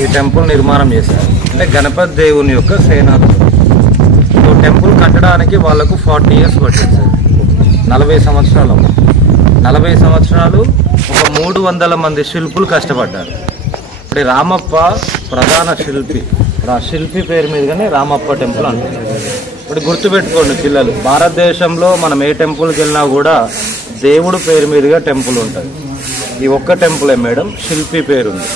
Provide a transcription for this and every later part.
ఈ టెంపుల్ నిర్మాణం చేశారు. అంటే గణపతి దేవుని యొక్క సేనాధులు. సో టెంపుల్ కట్టడానికి వాళ్ళకు 40 years పట్టింది సార్. 40 సంవత్సరాలు. 40 సంవత్సరాలు ఒక 300 మంది శిల్పులు కష్టపడ్డారు. ఇప్పుడు రామప్ప ప్రధాన శిల్పి. ఆ శిల్పి పేరు మీదుగానే రామప్ప టెంపుల్ అంటారు. ఇప్పుడు గుర్తుపెట్టుకోండి పిల్లలు, భారతదేశంలో మనం ఏ టెంపుల్కి వెళ్ళినా కూడా దేవుడు పేరు మీదుగా టెంపుల్ ఉంటుంది. ఈ ఒక్క టెంపులే మేడం శిల్పి పేరుంది.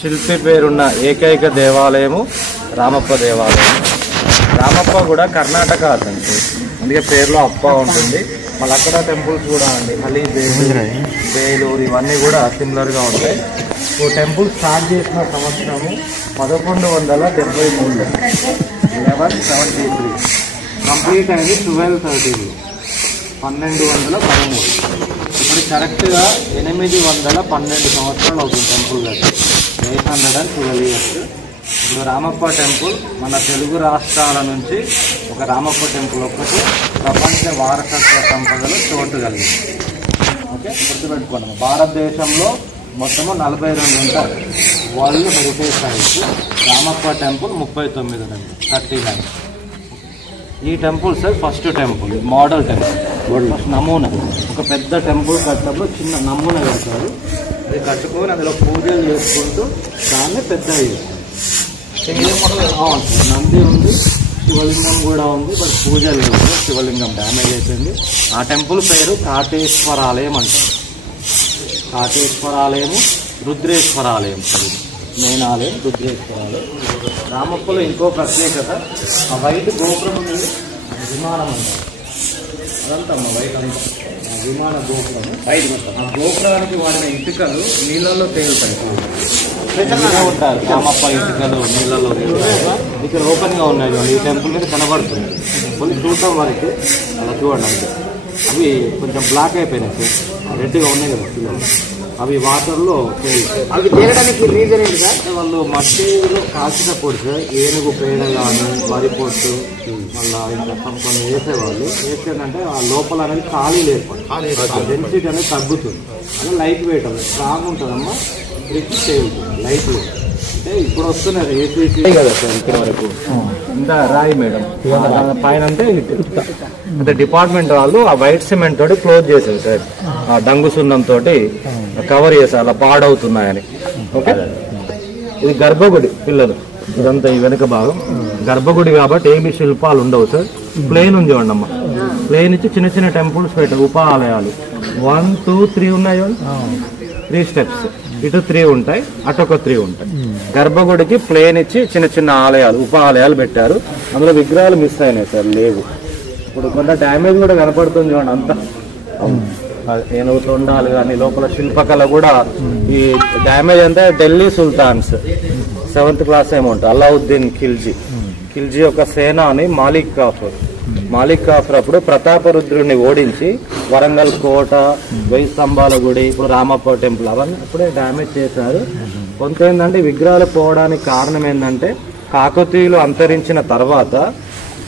శిల్పి పేరున్న ఏకైక దేవాలయము రామప్ప దేవాలయం. రామప్ప కూడా కర్ణాటక అతనికి, అందుకే పేరులో అప్ప ఉంటుంది. మళ్ళీ అక్కడ టెంపుల్స్ కూడా అండి, హలి బేలూరు ఇవన్నీ కూడా సిమిలర్గా ఉంటాయి. సో టెంపుల్ స్టార్ట్ చేసిన సంవత్సరము 1173, 1173. కంప్లీట్ అయింది 1230, 1213. ఇప్పుడు కరెక్ట్గా 812 సంవత్సరాలు అవుతుంది టెంపుల్ కట్టి. 812 years. ఇప్పుడు రామప్ప టెంపుల్ మన తెలుగు రాష్ట్రాల నుంచి ఒక రామప్ప టెంపుల్ ఒక్కటి ప్రపంచ వారసత్వ సంపదలో చోటు కలిగింది. ఓకే, గుర్తుపెట్టుకోండి. భారతదేశంలో మొత్తము 42 ఉంటారు world heritage sites. Ramappa temple 39 ఉంది, 39. ఈ temple sir first temple, model temple. First నమూనా, ఒక పెద్ద టెంపుల్ కట్టప్పుడు చిన్న నమూనా కడతారు. అది కట్టుకొని అందులో పూజలు చేసుకుంటూ దాన్ని పెద్ద నంది ఉంది, శివలింగం కూడా ఉంది. బట్ పూజలు లేవు, శివలింగం డ్యామేజ్ అయిపోయింది. ఆ టెంపుల్ పేరు కాటేశ్వరాలయం అంటారు. కాటేశ్వరాలయము, రుద్రేశ్వరాలయం. మెయిన్ ఆలయం రుద్రేశ్వరాలయం. రామప్పలో ఇంకో ప్రత్యేకత, ఆ వైట్ గోపురం ఉంది, విమానం అంటారు. అదంతా మా వైట్ అంతా విమాన గోపురము. ఆ గోపురానికి వాడిన ఇటుకలు నీళ్ళల్లో తేలుతాయి. ఉంటారు రామప్ప ఇటుకలు నీళ్ళలో ఇక్కడ ఓపెన్ గా ఉన్నాయి. ఈ టెంపుల్ మీద కనబడుతుంది. కొన్ని చూడటం వరకు అలా చూడండి. అంటే అవి కొంచెం బ్లాక్ అయిపోయినాయి సార్, రెడ్గా ఉన్నాయి కదా పిల్లలు. అవి వాటర్లో అవి తేలడానికి రీజన్ ఏంటి సార్? వాళ్ళు మట్టిలో కాల్చినప్పుడు సార్ ఏనుగు పేడ కానీ వరి పొట్టు మళ్ళీ ఇంకా కొన్ని వేసేవాళ్ళు. వేసేదంటే ఆ లోపల అనేది ఖాళీ లేకపోతే డెన్సిటీ అనేది తగ్గుతుంది. అది లైట్ వెయిట్ అది స్ట్రాంగ్ ఉంటుందమ్మా, బ్రిక్స్ తేలుతుంది లైట్ వెయిట్. అంటే ఇప్పుడు వస్తున్నది ఏసీసీ కదా సార్ ఇక్కడ వరకు ఇంత రాయి మేడం పైన. అంటే డిపార్ట్మెంట్ వాళ్ళు ఆ వైట్ సిమెంట్ తోటి క్లోజ్ చేశారు సార్, ఆ డంగు సున్నం తోటి కవర్ చేశారు అలా పాడవుతున్నాయని. ఓకే, ఇది గర్భగుడి పిల్లలు. ఇదంతా ఈ వెనుక భాగం గర్భగుడి కాబట్టి ఏమి శిల్పాలు ఉండవు సార్. ప్లేన్ ఉంది చూడండి అమ్మ, ప్లేన్ ఇచ్చి చిన్న చిన్న టెంపుల్స్ పెట్టారు, ఉప ఆలయాలు. 1 2 3 ఉన్నాయి, 3 steps. ఇటు 3 ఉంటాయి, అటు ఒక 3 ఉంటాయి. గర్భగుడికి ప్లేన్ ఇచ్చి చిన్న చిన్న ఆలయాలు, ఉప ఆలయాలు పెట్టారు. అందులో విగ్రహాలు మిస్ అయినాయి సార్, లేవు. ఇప్పుడు కొంత డ్యామేజ్ కూడా కనపడుతుంది చూడండి. అంతా ఏనుగు తొండాలు కానీ లోపల శిల్పకళ కూడా ఈ డ్యామేజ్ అంటే ఢిల్లీ సుల్తాన్స్ 7th class ఏమో ఉంటుంది. అల్లావుద్దీన్ ఖిల్జీ యొక్క సేనాని మాలిక్ కాఫర్ అప్పుడు ప్రతాపరుద్రుడిని ఓడించి వరంగల్ కోట, 1000 స్తంభాల గుడి, ఇప్పుడు రామప్ప టెంపుల్ అవన్నీ అప్పుడే డ్యామేజ్ చేశారు. కొంత ఏంటంటే విగ్రహాలు పోవడానికి కారణం ఏంటంటే కాకతీయులు అంతరించిన తర్వాత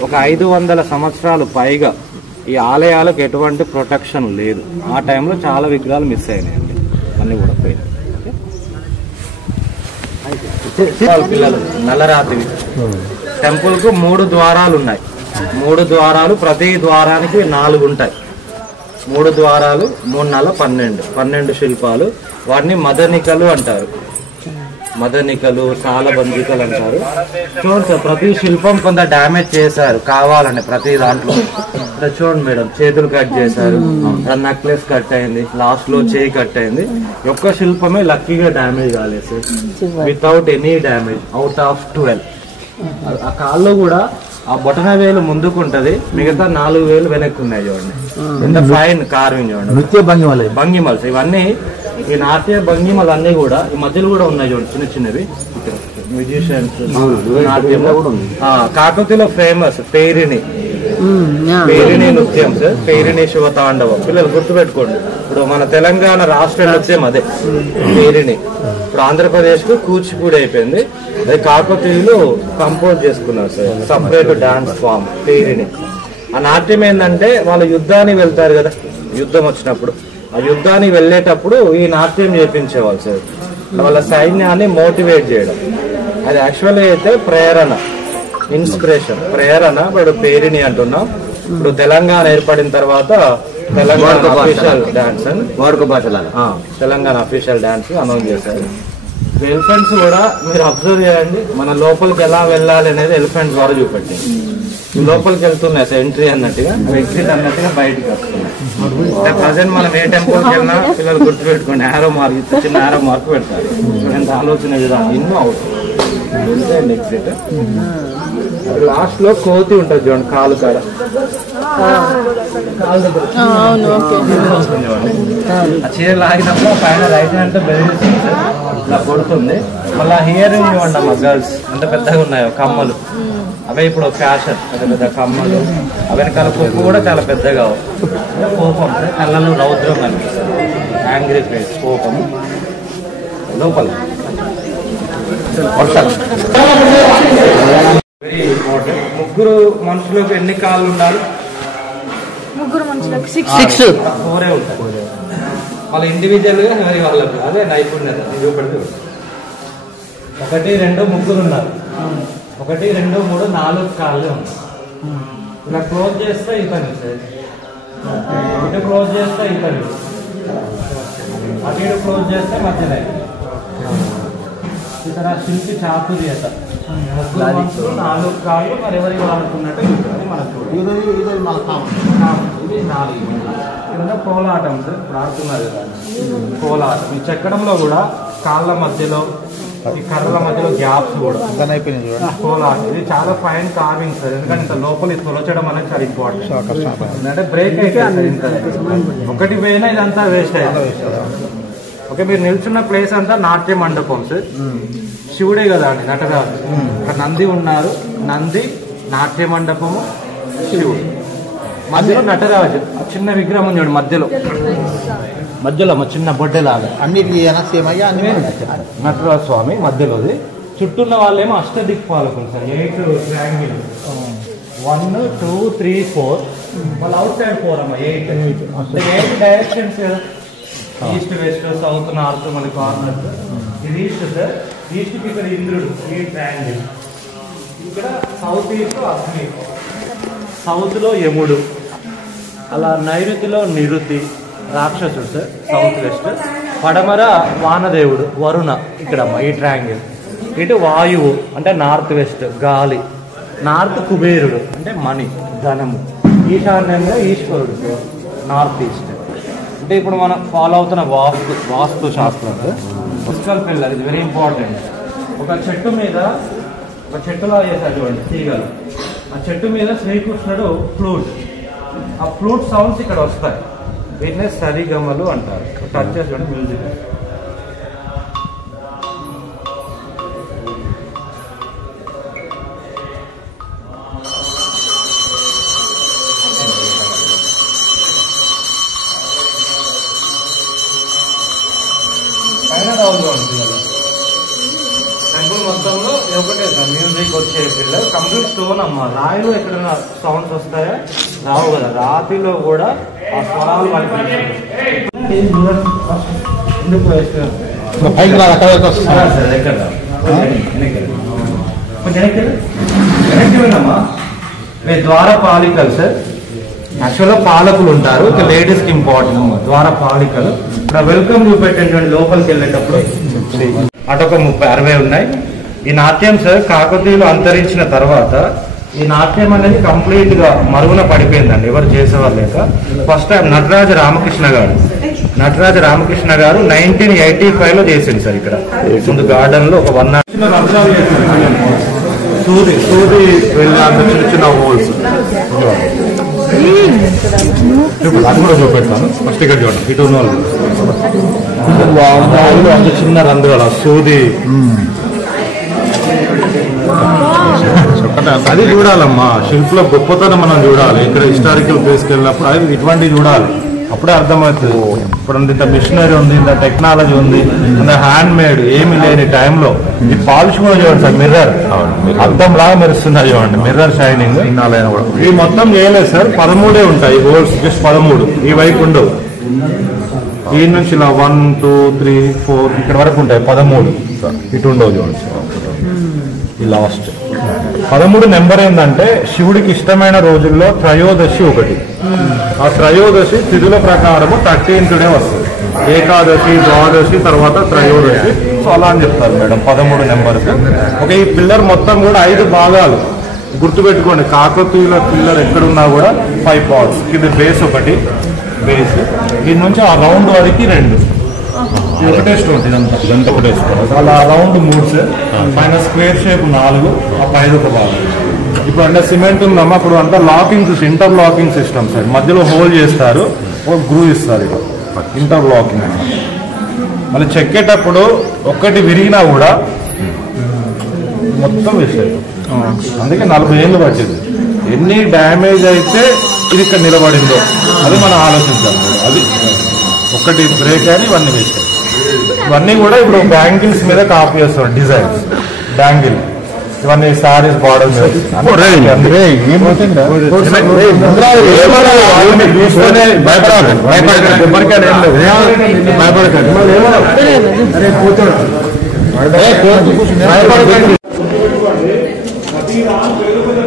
ఒక 500 సంవత్సరాలు పైగా ఈ ఆలయాలకు ఎటువంటి ప్రొటెక్షన్ లేదు. ఆ టైంలో చాలా విగ్రహాలు మిస్ అయినాయండి, అన్నీ కూడా పోయినాయి. పిల్లలు నల్లరాతివి. టెంపుల్ కు 3 ద్వారాలు ఉన్నాయి. 3 ద్వారాలు, ప్రతి ద్వారానికి 4 ఉంటాయి. 3 ద్వారాలు, 3 4 12 శిల్పాలు. వాటిని మదనికలు అంటారు. మదనికలు, సాలబందికలు అంటారు. చూడండి సార్, ప్రతి శిల్పం కొంత డ్యామేజ్ చేశారు కావాలని. ప్రతి దాంట్లో చూడండి మేడం, చేతులు కట్ చేశారు, నెక్లెస్ కట్ అయింది, లాస్ట్ లో చేయి కట్ అయింది. ఒక్క శిల్పమే లక్కీగా డ్యామేజ్ కాలేదు sir, without any damage out of 12. ఆ కాల్లో కూడా ఆ బొటన వేలు ముందుకుంటది, మిగతా 4 వేలు వెనక్కి ఉన్నాయి. చూడండి ఎంత ఫైన్ కార్వింగ్. చూడండి నృత్య భంగిమల్స్ ఇవన్నీ. ఈ నాట్య భంగిమలు అన్ని కూడా ఈ మధ్యలో కూడా ఉన్నాయి చూడండి, చిన్న చిన్నవి. ఇక్కడ మ్యూజిషియన్స్ నాట్యంలో కూడా ఉంది. కాకతీయులో ఫేమస్ పేరిణి నృత్యం సార్, పేరిణి శివతాండవం. పిల్లలు గుర్తుపెట్టుకోండి, ఇప్పుడు మన తెలంగాణ రాష్ట్ర నృత్యం అదే పేరిణి. ఇప్పుడు ఆంధ్రప్రదేశ్ కు కూచిపూడి అయిపోయింది, అది కాకతీయులు కంపోజ్ చేసుకున్నారు sir, separate dance form Perini. ఆ నాట్యం ఏంటంటే వాళ్ళు యుద్ధానికి వెళ్తారు కదా, యుద్ధం వచ్చినప్పుడు ఆ యుద్ధానికి వెళ్ళేటప్పుడు ఈ నాట్యం చేపించేవాళ్ళు సార్. వాళ్ళ సైన్యాన్ని మోటివేట్ చేయడం. అది యాక్చువల్లీ అయితే ప్రేరణ, ఇన్స్పిరేషన్. ప్రేరణ ఇప్పుడు పేరిని అంటున్నాం. ఇప్పుడు తెలంగాణ ఏర్పడిన తర్వాత తెలంగాణ అఫీషియల్ డాన్స్ అని వాడుక భాషలో తెలంగాణ అఫీషియల్ డాన్స్ అనౌన్స్ చేశారు. ఎలిఫెంట్స్ కూడా మీరు అబ్జర్వ్ చేయండి, మన లోపలికి ఎలా వెళ్ళాలి అనేది ఎలిఫెంట్స్ ద్వారా చూపెట్టింది. లోపలికి వెళ్తున్నాయి ఎంట్రీ అన్నట్టుగా, ఎగ్జిట్ అన్నట్టుగా బయటకు వస్తున్నాయి. అంటే ప్రజెంట్ మనం ఏ టెంపుల్కి వెళ్ళినా పిల్లలు గుర్తుపెట్టుకోండి, ఆరో మార్క్, చిన్న ఆరో మార్క్ పెడతారు. ఎంత ఆలోచన విధానం ఎన్నో అవుతుంది. ఎగ్జిట్ లాస్ట్ లో కోతి ఉంటుంది చూడండి, కాలు కాడ చీర లాగినప్పుడు పైన రైట్ హ్యాండ్ తో బెదిరిస్తుంది, ఇలా కొడుతుంది. మళ్ళీ హియరింగ్ ఇవ్వండి అమ్మ, గర్ల్స్ ఎంత పెద్దగా ఉన్నాయో కమ్మలు, అవే ఇప్పుడు ఫ్యాషన్. పెద్ద పెద్ద కమ్మలు, వెనకాల కొప్పు కూడా చాలా పెద్దగా. కోపం, కళ్ళలో రౌద్రం అనిపిస్తుంది, యాంగ్రీ ఫేస్, కోపం. లోపల వెరీ ఇంపార్టెంట్. ముగ్గురు మనుషులకు ఎన్ని కాళ్ళు ఉండాలి? ముగ్గురు మనుషులకు 6 4 ఉంటాయి. వాళ్ళ ఇండివిజువల్ గా ఎవరి వాళ్ళకు అదే నైపుణ్యత చూపెడుతూ. 1 2 ముగ్గురు ఉన్నారు, 1 2 3 4 కాళ్ళు ఉన్నాయి. ఇలా క్లోజ్ చేస్తే ఇతను, ఇటు క్లోజ్ చేస్తే ఇతను, అటు ఇటు క్లోజ్ చేస్తే మధ్యలో. ఇతర శిల్పి చాతుర్యత, 4 కాళ్ళు మరి ఎవరికి వాడుతున్నట్టు మనకు ఇది 4. కింద కోలాటం సార్, ఇప్పుడు ఆడుతున్నారు కదా కోలాటం. ఈ చెక్కడంలో కూడా కాళ్ళ మధ్యలో, ఈ కర్రల మధ్యలో గ్యాప్స్ కూడా కోలాటం. ఇది చాలా ఫైన్ కార్వింగ్ సార్, ఎందుకంటే ఇంత లోపలి తొలచడం అనేది చాలా ఇంపార్టెంట్. అంటే బ్రేక్ అయితే ఒకటి పోయినా ఇదంతా వేస్ట్ అయ్యింది. ఓకే, మీరు నిల్చున్న ప్లేస్ అంతా నాట్య మండపం సార్. శివుడే కదా అండి నటరాజు. ఇక్కడ నంది ఉన్నారు, నంది, నాట్య మండపము, శివుడు, మధ్యలో నటరాజు చిన్న విగ్రహం చూడండి, మధ్యలో మధ్యలో చిన్న బొడ్డెలాగా అన్నిటికీ నటరాజ స్వామి మధ్యలోది. చుట్టూన్న వాళ్ళేమో అష్టదిక్పాలకులు సార్, 8 ట్రయాంగిల్, 1 2 3 4. వాళ్ళు అవుట్ సైడ్ 4 అమ్మ, 8 డైరెక్షన్స్ కదా, ఈస్ట్ వెస్ట్ సౌత్ నార్త్, మళ్ళీ కార్నర్. ఇది ఈస్ట్ సార్, ఈస్ట్ కి ఇక్కడ ఇంద్రుడు, ఈ ట్రయాంగిల్. ఇక్కడ సౌత్ ఈస్ట్ అగ్ని, సౌత్ లో యముడు, అలా నైరుతిలో నిరుతి రాక్షసుడు సార్, సౌత్ వెస్ట్. పడమర వానదేవుడు వరుణ, ఇక్కడ ఈ ట్రయాంగిల్. ఇటు వాయువు అంటే నార్త్ వెస్ట్ గాలి, నార్త్ కుబేరుడు అంటే మణి ధనము, ఈశాన్యంలో ఈశ్వరుడు సార్, నార్త్ ఈస్ట్. అంటే ఇప్పుడు మనం ఫాలో అవుతున్న వాస్తు శాస్త్రం పుష్కల్ పిల్లర్, ఇది వెరీ ఇంపార్టెంట్. ఒక చెట్టు మీద, ఒక చెట్టులా చేశారు చూడండి తీగలు, ఆ చెట్టు మీద శ్రీకృష్ణుడు ఫ్లూట్, ఆ ఫ్లూట్ సౌండ్స్ ఇక్కడ వస్తాయి, వీటినే సరిగమలు అంటారు. టచ్ చేసి చూడండి మ్యూజిక్. పైన రావులు ఉంటుంది టెంపుల్ మొత్తంలో ఒకటే సార్ మ్యూజిక్ వచ్చే పిల్లలు. కంప్లీట్ స్టోన్ అమ్మ, రాయిలో ఎక్కడైనా సౌండ్స్ వస్తాయా? రావు కదా. రాతిలో కూడా ఆ స్వరాలు వెనక్కిపోయినమ్మా. ద్వారపాలికలు సార్, యాక్చువల్గా పాలకులు ఉంటారు, ఇక లేడీస్ కి ఇంపార్టెంట్ అమ్మా ద్వారపాలికలు. ఇక్కడ వెల్కమ్ చూపెట్టండి లోపలికి వెళ్ళేటప్పుడు. అటొక 30-60 ఉన్నాయి. ఈ నాట్యం సార్ కాకతీయులు అంతరించిన తర్వాత ఈ నాట్యం అనేది కంప్లీట్ గా మరుగున పడిపోయిందండి, ఎవరు చేసేవారు లేక. ఫస్ట్ టైం నటరాజ రామకృష్ణ గారు 1985 లో చేసింది సార్. ఇక్కడ ముందు గార్డెన్ లో ఒక 1 సూది వెళ్ళి అంత చిన్న చిన్న హోల్స్ అది కూడా చూపెడతాను. ఫస్ట్ ఇక్కడ చూడండి, ఇటు అంత చిన్న రంధ్రాలు సూది, అది చూడాలమ్మా. శిల్పుల గొప్పతనం మనం చూడాలి. ఇక్కడ హిస్టారికల్ ప్లేస్కి వెళ్ళినప్పుడు అది ఇటువంటివి చూడాలి, అప్పుడే అర్థమవుతుంది. ఇప్పుడు ఇంత మిషనరీ ఉంది, ఇంత టెక్నాలజీ ఉంది, ఇంత హ్యాండ్ మేడ్ ఏమి లేని టైంలో ఈ పాలిష్ కూడా చూడండి సార్, మిర్రర్ అద్దం లాగా మెరుస్తున్నారు చూడండి, మిర్రర్ షైనింగ్. ఈ మొత్తం చేయలేదు సార్, 13 ఉంటాయి హోల్స్, జస్ట్ 13. ఈ వైపు ఉండవు. ఈ నుంచి ఇలా 1, 2, 3, 4 ఇక్కడ వరకు ఉంటాయి 13 ఇటు ఉండవు చూడండి. ఈ లాస్ట్ 13 నెంబర్ ఏంటంటే శివుడికి ఇష్టమైన రోజుల్లో త్రయోదశి ఒకటి. ఆ త్రయోదశి తిథుల ప్రకారము 13th డే వస్తుంది. ఏకాదశి, ద్వాదశి, తర్వాత త్రయోదశి. సో అలా అని చెప్తారు మేడం 13 నెంబర్స్. ఓకే, ఈ పిల్లర్ మొత్తం కూడా 5 భాగాలు గుర్తుపెట్టుకోండి. కాకతీయుల పిల్లర్ ఎక్కడున్నా కూడా 5 పార్ట్స్. కింద బేస్ ఒకటి, బేస్ దీని నుంచి ఆ రౌండ్ వరకు 2, ఒకటే స్టోన్. ఇదంతా ఒకటే స్టోన్. అలా రౌండ్ 3 సార్, పైన స్క్వేర్ షేప్ 4, ఆ పైన ఒక భాగం. ఇప్పుడు అంటే సిమెంట్ ఉందమ్మా, అప్పుడు అంతా locking, inter locking system sir. మధ్యలో హోల్ చేస్తారు, ఒక గ్రూ ఇస్తారు, ఇక ఇంటర్ లాకింగ్ అన్నమాట. మళ్ళీ చెక్కేటప్పుడు ఒక్కటి విరిగినా కూడా మొత్తం వేస్తారు. అందుకే 40 ఏళ్ళు పట్టింది. ఎన్ని డ్యామేజ్ అయితే ఇది ఇక్కడ నిలబడిందో అది మనం ఆలోచించాలి. అది ఒకటి బ్రేక్ అని ఇవన్నీ వేస్తారు. ఇవన్నీ కూడా ఇప్పుడు బ్యాంగిల్స్ మీద కాపీ చేస్తాం, డిజైన్స్ బ్యాంగిల్. ఇవన్నీ సారీస్ బార్డర్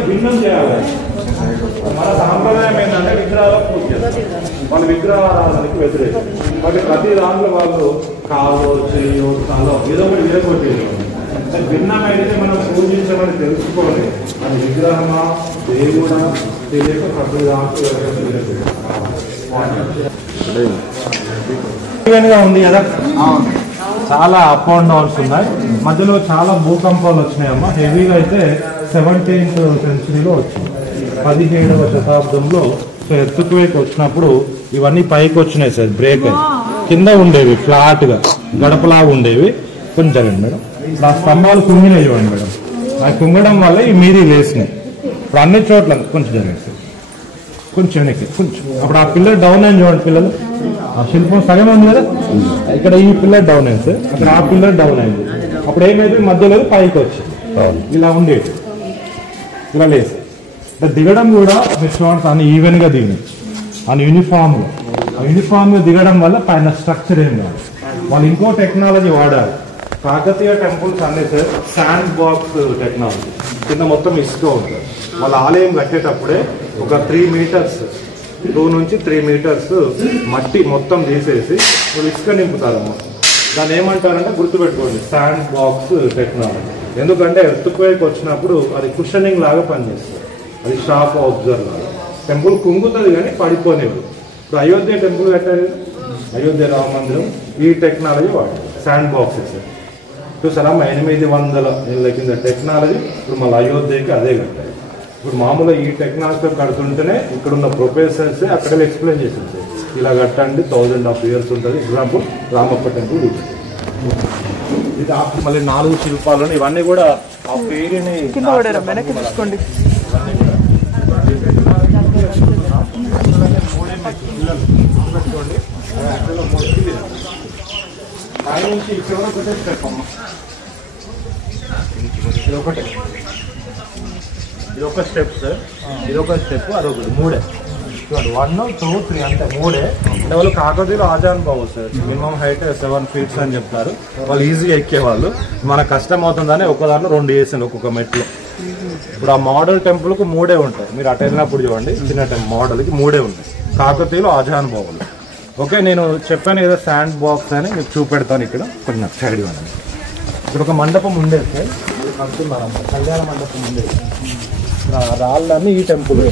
భిన్నం చేయాలి. మన సాంప్రదాయం ఏంటంటే విగ్రహాల పూజ చేస్తారు. వాళ్ళ విగ్రహారాధనకి వ్యతిరేకం. బట్ ప్రతి దాంట్లో వాళ్ళు కాలో, చెయ్యో, తలో ఏదో ఒకటి విరగొట్టేది. భిన్నమైతే మనం పూజించమని తెలుసుకోవాలి. అది విగ్రహమా, దేవుడా తెలియక ప్రతి దాంట్లో ఉంది కదా. చాలా అప్ అండ్ డౌన్స్ ఉన్నాయి. మధ్యలో చాలా భూకంపాలు వచ్చినాయమ్మా. హెవీగా అయితే 17th సెంచరీలో వచ్చింది. 17వ శతాబ్దంలో ఎర్త్క్వేక్ వచ్చినప్పుడు ఇవన్నీ పైకి వచ్చినాయి సార్. బ్రేక్ అయ్యి కింద ఉండేవి ఫ్లాట్ గా గడపలాగా ఉండేవి. కొంచెం జరగండి మేడం. ఆ స్తంభాలు కుంగినాయి చూడండి మేడం. ఆ కుంగడం వల్ల ఈ మీది లేసినాయి. ఇప్పుడు అన్ని చోట్ల కొంచెం జరగండి సార్, కొంచెం వెనక్కి కొంచెం. అప్పుడు ఆ పిల్లర్ డౌన్ అయింది చూడండి. పిల్లలు ఆ శిల్పం సగం ఉంది కదా, ఇక్కడ ఈ పిల్లర్ డౌన్ అయింది సార్, అక్కడ ఆ పిల్లర్ డౌన్ అయింది. అప్పుడు ఏమైతే మధ్యలో పైకి వచ్చింది. ఇలా ఉండేది, ఇలా లేదు. దిగడం కూడా రెస్టారెంట్స్ అన్ని ఈవెన్ గా దిగినాయి, అని యూనిఫామ్ గా. ఆ యూనిఫామ్ గా దిగడం వల్ల పైన స్ట్రక్చర్ ఏం కాదు. వాళ్ళు ఇంకో టెక్నాలజీ వాడారు. కాకతీయ టెంపుల్స్ అన్నీ సార్ శాండ్ బాక్స్ టెక్నాలజీ. కింద మొత్తం ఇసుక ఉంటుంది. వాళ్ళ ఆలయం కట్టేటప్పుడే ఒక 3 meters 2 నుంచి 3 meters మట్టి మొత్తం తీసేసి వాళ్ళు ఇసుక నింపుతారమ్మా. దాన్ని ఏమంటారంటే గుర్తుపెట్టుకోండి, శాండ్ బాక్స్ టెక్నాలజీ. ఎందుకంటే ఎర్త్క్వేక్ వచ్చినప్పుడు అది కుషనింగ్ లాగా పనిచేస్తుంది. అది షాక్ అబ్జర్వ్ లాగా. టెంపుల్ కుంగుతుంది కానీ పడిపోనేది. ఇప్పుడు అయోధ్య టెంపుల్ కట్టారు, అయోధ్య రామ మందిరం, ఈ టెక్నాలజీ వాడారు. శాండ్ బాక్సెస్ చూసారా, 800 ఏళ్ళ కింద టెక్నాలజీ. ఇప్పుడు మళ్ళీ అయోధ్యకి అదే కట్టారు. ఇప్పుడు మామూలుగా ఈ టెక్నాలజీతో కడుతుంటేనే ఇక్కడున్న ప్రొఫెసర్స్ అక్కడ ఎక్స్ప్లెయిన్ చేసింది సార్. ఇలా కట్టండి 1000 years ఉంటుంది. ఎగ్జాంపుల్ రామప్ప టెంపుల్ ఇది. మళ్ళీ 4 శిల్పాలు ఇవన్నీ కూడా ఆ పేరుని చూసుకోండి. నుంచి ఇక్కడ ఒకటే స్టెప్ అమ్మ. ఇదొక స్టెప్ సార్, ఇదొక స్టెప్, అదొకటి. 3 చూడండి, 1, 2, 3 అంటే 3. అంటే వాళ్ళు కాకతీయులు ఆజాన్ బాబు సార్. మినిమం హైట్ 7 feet అని చెప్తారు. వాళ్ళు ఈజీగా ఎక్కేవాళ్ళు. మనకు కష్టం అవుతుందని ఒక దాంట్లో 2 వేసాను ఒక్కొక్క మెట్లు. ఇప్పుడు ఆ మోడల్ టెంపుల్ కు 3 ఉంటాయి. మీరు అటు వెళ్ళినప్పుడు చూడండి, చిన్న మోడల్ కి 3 ఉంటాయి. కాకతీయులు ఆజాన్ బాబులు. ఓకే, నేను చెప్పాను కదా శాండ్ బాక్స్ అని, మీకు చూపెడతాను. ఇక్కడ కొంచెం సైడ్ ఇవ్వండి. ఇక్కడ ఒక మండపం ఉండేది సార్, కడుతున్నారమ్మ. కళ్యాణ మండపం ఉండేది. రాళ్ళన్నీ ఈ టెంపుల్.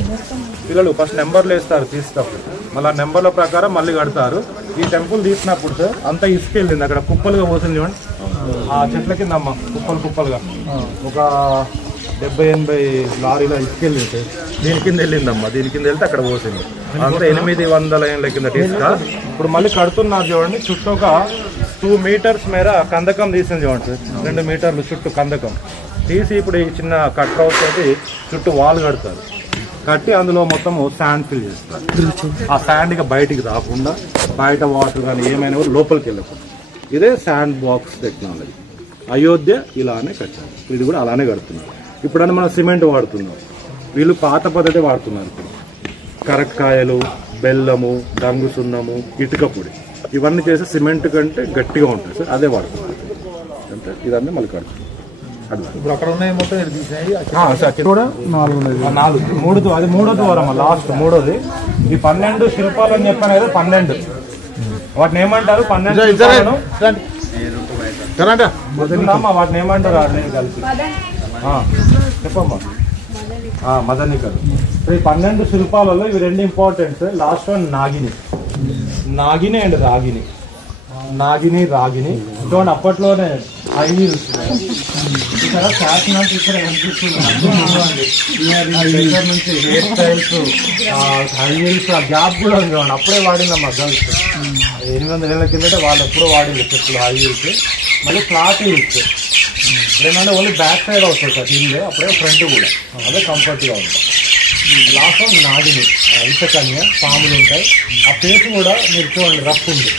పిల్లలు ఫస్ట్ నెంబర్లు వేస్తారు తీసుకున్నప్పుడు, మళ్ళీ ఆ నెంబర్ల ప్రకారం మళ్ళీ కడతారు. ఈ టెంపుల్ తీసినప్పుడు సార్ అంతా ఇసుక వెళ్ళింది. అక్కడ కుప్పలుగా పోతుంది చూడండి, ఆ చెట్ల కింద అమ్మ కుప్పలుగా ఒక 70-80 లారీల ఇసుక వెళ్ళింది సార్. దీని కింద వెళ్ళిందమ్మా, దీని కింద వెళ్తే అక్కడ పోసింది. అంతా 800 ఏళ్ళ కింద ఇసుక. ఇప్పుడు మళ్ళీ కడుతున్నారు చూడండి. చుట్టూ ఒక 2 meters మేర కందకం తీసింది చూడండి సార్. 2 meters చుట్టూ కందకం తీసి ఇప్పుడు ఈ చిన్న కట్ హౌస్ తోటి చుట్టూ వాల్ కడతారు. కట్టి అందులో మొత్తం శాండ్ ఫిల్ చేస్తారు. ఆ శాండ్ ఇక బయటికి రాకుండా, బయట వాటర్ కానీ ఏమైనా కూడా లోపలికి వెళ్ళకుండా. ఇదే శాండ్ బాక్స్ టెక్నాలజీ. అయోధ్య ఇలానే కట్టారు, ఇది కూడా అలానే కడుతున్నారు. ఇప్పుడన్నా మనం సిమెంట్ వాడుతున్నాం, వీళ్ళు పాత పద్ధతి వాడుతున్నారు. ఇప్పుడు కరక్కాయలు, బెల్లము, డంగు సున్నము, ఇటుక పొడి ఇవన్నీ చేసి సిమెంట్ కంటే గట్టిగా ఉంటుంది సార్, అదే వాడుతుంది అంటే ఇదన్నీ మల్లికార్జున. ఇప్పుడు అక్కడ ఉన్నాయి మొత్తం కూడా 4 అది 3వ ద్వారం లాస్ట్ 3వది. ఈ 12 శిల్పాలు అని చెప్పాను కదా, 12 వాటిని ఏమంటారు? 12 వాటిని ఏమంటారు? కలిసి చెప్పమ్మా. మదనికలు. ఈ 12 శిల్పాలలో ఇవి 2 important. Last one Nagini and Ragini. Nagini Ragini చూడండి, అప్పట్లోనే హై హీల్స్ ఇక్కడ ఫ్యాషన్ అంటే ఇక్కడ కనిపిస్తుంది నుంచి హెయిర్ స్టైల్స్, హై హీల్స్, ఆ గ్యాప్ కూడా ఉంది చూడండి. అప్పుడే వాడిన మా గర్ల్స్ 800 ఏళ్ళ కిందట వాళ్ళు ఎప్పుడో వాడింది చెప్పులు హై హీల్స్. మళ్ళీ ఫ్లాట్ హీల్స్ ఏంటంటే ఓన్లీ బ్యాక్ సైడ్ అవుతుంది సార్ హిల్, అప్పుడే ఫ్రంట్ కూడా అదే కంఫర్ట్గా ఉంటుంది. లాస్ట్ వన్ నాగిని ఇసకన్య, పాములు ఉంటాయి. ఆ ఫేస్ కూడా మీరు చూడండి రఫ్ ఉంది,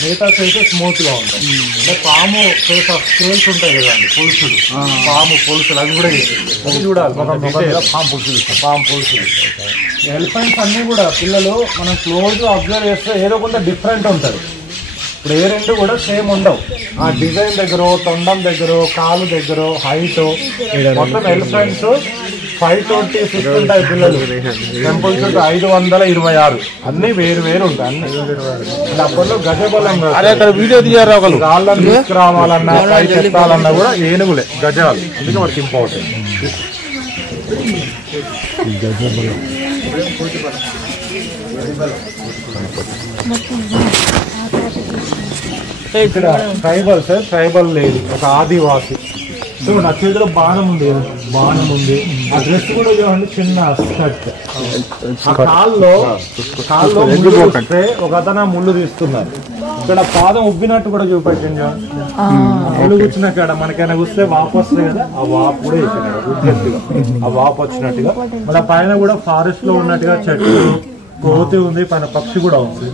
మిగతా ఫేస్ స్మూత్ గా ఉంటాయి. అంటే పాము ఫేస్ ఆఫ్ స్కేల్స్ ఉంటాయి కదండి, పులుసులు, పాము పులుసులు అవి కూడా చూడాలి. పాము పులుసులు, ఎలిఫెంట్స్ అన్ని కూడా పిల్లలు మనం క్లోజ్ అబ్జర్వ్ చేస్తే ఏదో కొంత డిఫరెంట్ ఉంటుంది. ఇప్పుడు ఏ 2 కూడా సేమ్ ఉండవు. ఆ డిజైన్ దగ్గర, తొండం దగ్గర, కాలు దగ్గర, హైట్, మొత్తం ఎలిఫెంట్స్ 526 ఉంటాయి పిల్లలు. టెంపుల్స్ 526 అన్ని వేరు ఉంటాయి. అన్ని అప్పట్లో గజబలం వీడియో తీయాలి, రాళ్ళని తీసుకురావాలన్నా పైకి ఎత్తాలన్నా కూడా ఏనుగులే గజాలు, అందుకే వాటికి ఇంపార్టెంట్. ఇక్కడ ట్రైబల్ సార్, ట్రైబల్ లేదు, ఒక ఆదివాసి. చూడండి నా చేతిలో బాణం ఉంది, ఆ డ్రెస్ కూడా చూడండి చిన్న స్కర్ట్. ఆ కాల్లో ముళ్ళు వస్తే ఒక అతను ముళ్ళు తీస్తున్నారు. ఇక్కడ పాదం ఉబ్బినట్టు కూడా చూపెట్టండి చూడండి. ముళ్ళు కూర్చున్న కాడ మనకైనా కూస్తే వాపు వస్తుంది కదా, ఆ వాపు కూడా ఇచ్చినాడు ఉబ్బెత్తుగా, ఆ వాపు వచ్చినట్టుగా. మళ్ళీ పైన కూడా ఫారెస్ట్ లో ఉన్నట్టుగా చెట్లు, కోతి ఉంది, పైన పక్షి కూడా ఉంది.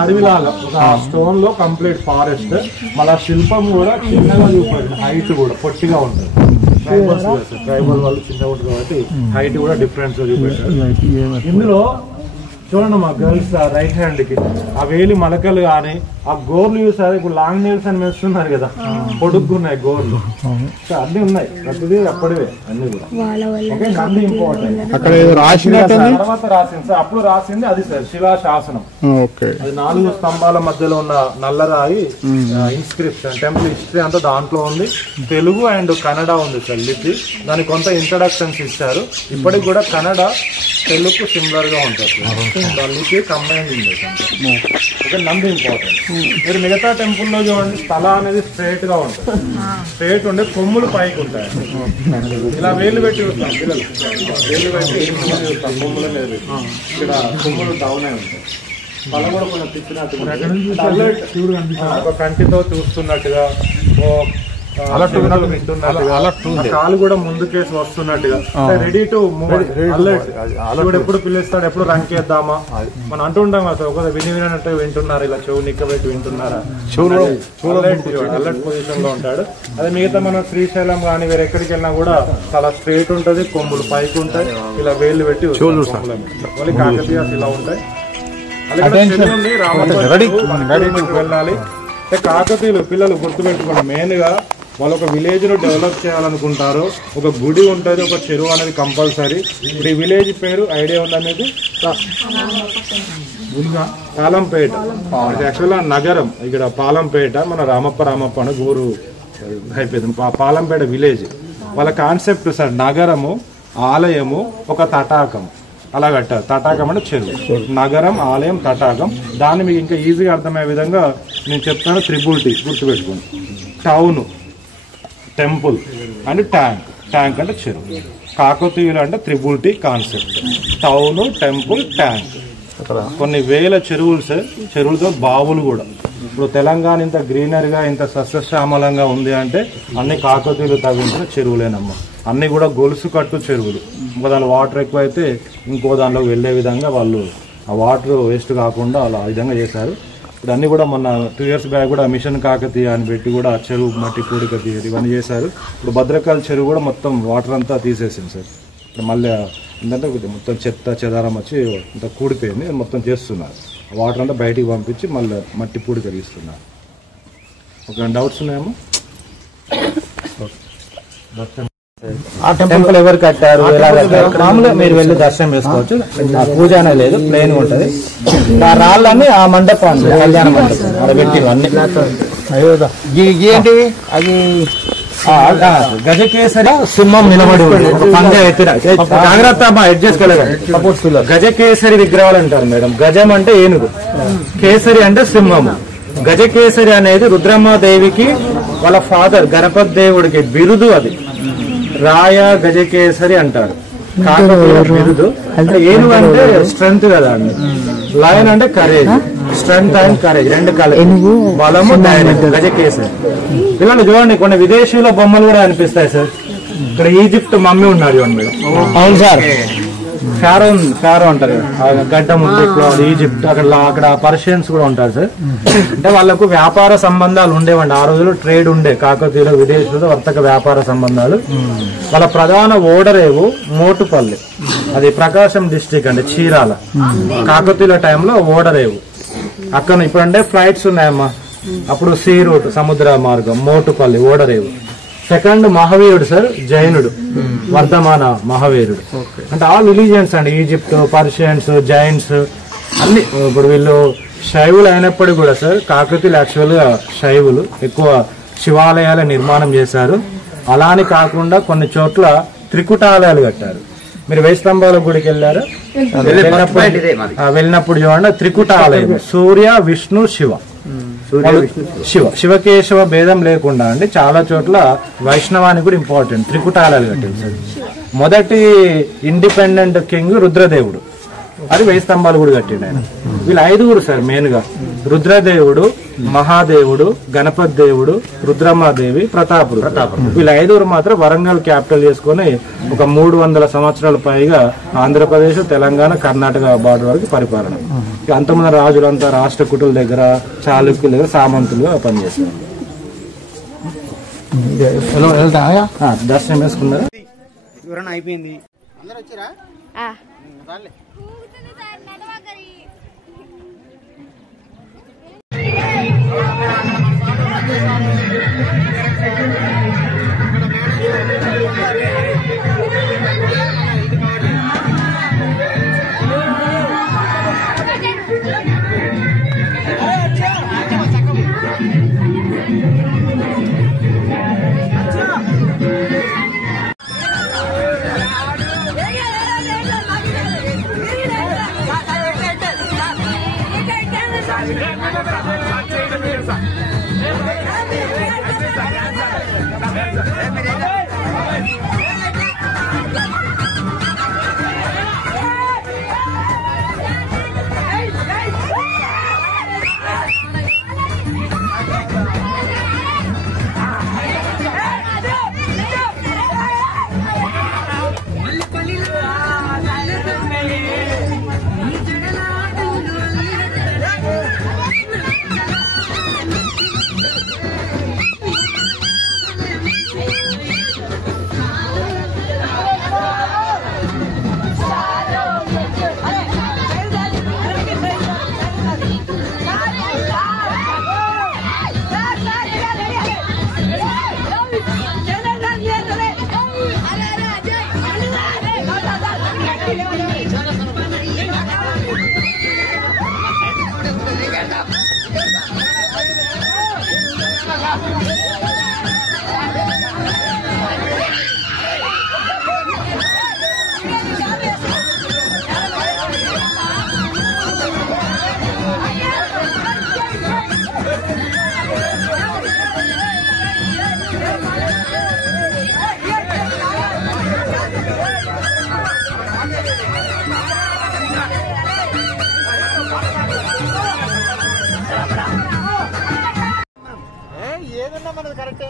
అడవిలాగా ఒక స్టోన్ లో కంప్లీట్ ఫారెస్ట్. మళ్ళీ శిల్పం కూడా చిన్నగా చూపండి, హైట్ కూడా పొట్టిగా ఉంటుంది. ట్రైబల్ వాళ్ళు చిన్నగా ఉంటుంది కాబట్టి హైట్ కూడా డిఫరెన్స్ గా చూపెట్టారు. ఇందులో చూడండి మా గర్ల్స్ రైట్ హ్యాండ్ కి ఆ వేలి మలకలు కానీ ఆ గోర్లు చూసారు. ఇప్పుడు లాంగ్ నెయిల్స్ అని మెస్తున్నారు కదా, పొడుగున్నాయి గోర్లు, అన్ని ఉన్నాయి. ప్రతిదీ అప్పటివే అన్ని కూడా. అన్ని ఇంపార్టెంట్. అక్కడ తర్వాత రాసింది సార్, అప్పుడు రాసింది అది సార్ శిలాశాసనం. అది 4 స్తంభాల మధ్యలో ఉన్న నల్లరాయి ఇన్స్క్రిప్షన్, టెంపుల్ హిస్టరీ అంతా దాంట్లో ఉంది. తెలుగు అండ్ కన్నడ ఉంది సార్ లిపి. దానికి కొంత ఇంట్రడక్షన్స్ ఇచ్చారు. ఇప్పటికి కూడా కన్నడ తెలుగు సిమిలర్ గా ఉంటుంది. లిపి కంబైన్ ఉంది. Okay, Nandi important. మీరు మిగతా టెంపుల్లో చూడండి స్థల అనేది స్ట్రైట్ గా ఉంటుంది, స్ట్రైట్ ఉండే కొమ్ములు పైకి ఉంటాయి. ఇలా వేలు పెట్టి చూస్తాం పిల్లలు, వేలు పెట్టి చూస్తాం కొమ్ముల మీద. ఇక్కడ కొమ్ములు డౌన్ అయి ఉంటాయి. పళ్ళ కూడా కొంచెం తిప్పినట్టుగా, ఒక కంటితో చూస్తున్నట్టుగా, కాలు కూడా ముందుకేసి వస్తున్నట్టుగా, రెడీ టు మూవ్. అలర్ట్ ఎప్పుడు పిలుస్తాడు, ఎప్పుడు రంకేద్దామా మనం అంటుంటాం కదా. ఒక వినట్టుగా వింటున్నారు, ఇలా చెవు నిక్కబెట్టి వింటున్నారా, అలర్ట్ పొజిషన్ లో ఉంటాడు. అదే మిగతా మనం శ్రీశైలం కానీ వేరే ఎక్కడికి వెళ్ళినా కూడా చాలా స్ట్రైట్ ఉంటది, కొమ్ములు పైకి ఉంటాయి, ఇలా వేళ్ళు పెట్టి మళ్ళీ కాకతీయాస్ ఇలా ఉంటాయి. వెళ్ళాలి. కాకతీయులు పిల్లలు గుర్తుపెట్టుకోండి, మెయిన్ గా వాళ్ళు ఒక విలేజ్ ను డెవలప్ చేయాలనుకుంటారు. ఒక గుడి ఉంటుంది, ఒక చెరువు అనేది కంపల్సరీ. ఇప్పుడు ఈ విలేజ్ పేరు ఐడియా ఉందనేది పాలంపేట. యాక్చువల్గా నగరం ఇక్కడ పాలంపేట, మన రామప్ప అని ఊరు అయిపోయింది. పాలంపేట విలేజ్ వాళ్ళ కాన్సెప్ట్ సార్, నగరము, ఆలయము, ఒక తటాకం అలా కట్టారు. తటాకం అంటే చెరువు, నగరం, ఆలయం, తటాకం. దాన్ని మీకు ఇంకా ఈజీగా అర్థమయ్యే విధంగా నేను చెప్తాను. త్రిబుల్ టీ గుర్తుపెట్టుకోండి. Town, temple and tank. Tank అంటే చెరువు. కాకతీయులు అంటే triple T concept. Town, temple, tank. కొన్ని వేల చెరువులు సార్, చెరువులతో బావులు కూడా. ఇప్పుడు తెలంగాణ ఇంత గ్రీనరీగా, ఇంత సస్యశ్యామలంగా ఉంది అంటే అన్ని కాకతీయులు తవ్వించిన చెరువులేనమ్మా. అన్ని కూడా గొలుసు కట్టు చెరువులు. ఇంకో దానిలో వాటర్ ఎక్కువ అయితే ఇంకో దానిలోకి వెళ్లే విధంగా వాళ్ళు ఆ వాటర్ వేస్ట్ కాకుండా అలా విధంగా చేశారు. ఇప్పుడు అన్ని కూడా మొన్న 2 years బ్యాక్ కూడా మిషన్ కాకతీయ అని పెట్టి కూడా చెరువు మట్టి పూడిక తీయరు ఇవన్నీ చేశారు. ఇప్పుడు భద్రకాళి చెరువు కూడా మొత్తం వాటర్ అంతా తీసేసింది సార్. ఇప్పుడు మళ్ళీ ఏంటంటే మొత్తం చెత్త చెదారం వచ్చి అంతా కూడిపోయింది, మొత్తం చేస్తున్నారు. వాటర్ అంతా బయటికి పంపించి మళ్ళీ మట్టి పూడి కలిగిస్తున్నారు. ఒక డౌట్స్ ఉన్నాయేమో? ఆ టెంపుల్ ఎవరు కట్టారు, మామూలుగా మీరు వెళ్ళి దర్శనం చేసుకోవచ్చు. పూజ అనేది లేదు, ప్లేన్ గా ఉంటది. ఆ రాళ్ళని ఆ మండపం కళ్యాణ మండపం అక్కడ పెట్టిన అన్ని ఏంటివి అది గజకేసరి సింహం నిలబడి ఉంది. ఒక పంజా ఎత్తిన జాగ్రత్త అమ్మా, అడ్జస్ట్ కలగదు. గజకేసరి విగ్రహాలు అంటారు మేడం. గజం అంటే ఏనుగు, కేసరి అంటే సింహము. గజకేసరి అనేది రుద్రమ్మదేవికి వాళ్ళ ఫాదర్ గణపతి దేవుడికి బిరుదు. అది రాయ గజకేసరి అంటారు. కాకపోతే బిరుదు అంటే ఏనుగు అంటే స్ట్రెంగ్త్ కదా అండి. లయన్ అంటే కరేజ్, స్ట్రెంగ్త్ అండ్ కరేజ్ రెండు కలిపి బలము ధైర్యం. గజకేసరి పిల్లలు చూడండి, కొన్ని విదేశీయుల బొమ్మలు కూడా అనిపిస్తాయి సార్. ఇక్కడ ఈజిప్ట్ మమ్మీ ఉన్నారు చూడండి మేడం. అవును సార్, ఫారో అంటారు. గడ్డం ఉంది ఈజిప్ట్. అక్కడ పర్షియన్స్ కూడా ఉంటారు సార్. అంటే వాళ్ళకు వ్యాపార సంబంధాలు ఉండేవండి ఆ రోజుల్లో. ట్రేడ్ ఉండే కాకతీయులు విదేశీయులతో వర్తక వ్యాపార సంబంధాలు. వాళ్ళ ప్రధాన ఓడరేవు మోటుపల్లి, అది ప్రకాశం డిస్టిక్ అండి, చీరాల. కాకతీయుల టైంలో ఓడరేవు అక్కడ. ఇప్పుడంటే ఫ్లైట్స్ ఉన్నాయమ్మా, అప్పుడు సీ రూట్ సముద్ర మార్గం, మోటుపల్లి ఓడరేవు. సెకండ్ మహావీరుడు సార్, జైనుడు, వర్ధమాన మహావీరుడు. అంటే ఆల్ రిలీజియన్స్ అండి, ఈజిప్ట్, పర్షియన్స్, జైన్స్ అన్ని. ఇప్పుడు వీళ్ళు శైవులు అయినప్పటికీ కూడా సార్, కాకతీయులు యాక్చువల్ గా శైవులు. ఎక్కువ శివాలయాల నిర్మాణం చేశారు. అలా అని కాకుండా కొన్ని చోట్ల త్రికుటాలయాలు కట్టారు. మీరు వేయి స్తంభాల గుడికి వెళ్ళారు, వెళ్ళినప్పుడు చూడండి త్రికుటాలయం, సూర్య విష్ణు శివ. శివకేశవ భేదం లేకుండా అండి చాలా చోట్ల వైష్ణవానికి కూడా ఇంపార్టెంట్. త్రికుటాలయాలు కట్టింది సార్. మొదటి ఇండిపెండెంట్ కింగ్ రుద్రదేవుడు, అది వేయి స్తంభాలు కూడా కట్టిండు ఆయన. వీళ్ళు ఐదుగురు సార్ మెయిన్ గా: రుద్రదేవుడు, మహాదేవుడు, గణపతి దేవుడు, రుద్రమాదేవి, ప్రతాపుడు. వీళ్ళ ఐదుగురు మాత్రం వరంగల్ క్యాపిటల్ చేసుకుని ఒక 300 సంవత్సరాల పైగా ఆంధ్రప్రదేశ్, తెలంగాణ, కర్ణాటక బార్డర్ వరకు పరిపాలన. అంతమంది రాజులంతా రాష్ట్రకూటుల దగ్గర, చాళుక్యుల దగ్గర సామంతులుగా పనిచేస్తారు. దర్శనం వేసుకున్నారా? అయిపోయింది. అందరూ వచ్చారా? ఏదన్నా మనది కరెక్టే.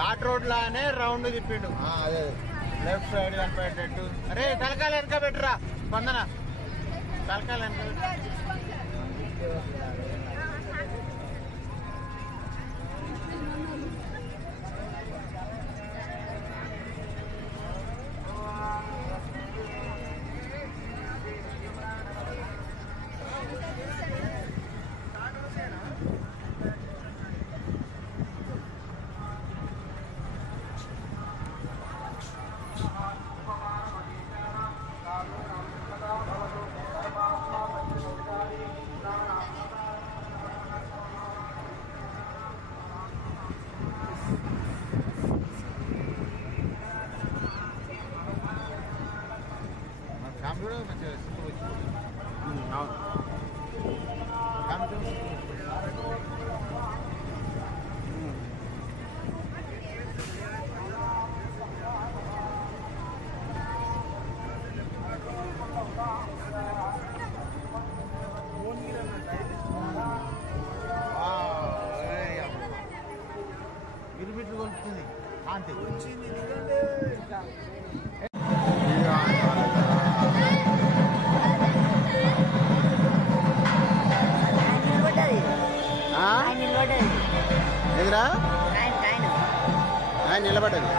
ఘాట్ రోడ్ లానే రౌండ్ తిప్పిండు. అదే లెఫ్ట్ సైడ్ కనిపెట్టేట్టు. అరే తలకాయలు వెనక పెట్టురా స్పందన, తలకాయలు వెనక పెట్టు. బిరుబిట్లు కొలుపుతుంది కాంతి వచ్చింది. ఎదురా ఆయన నిలబడ్డది.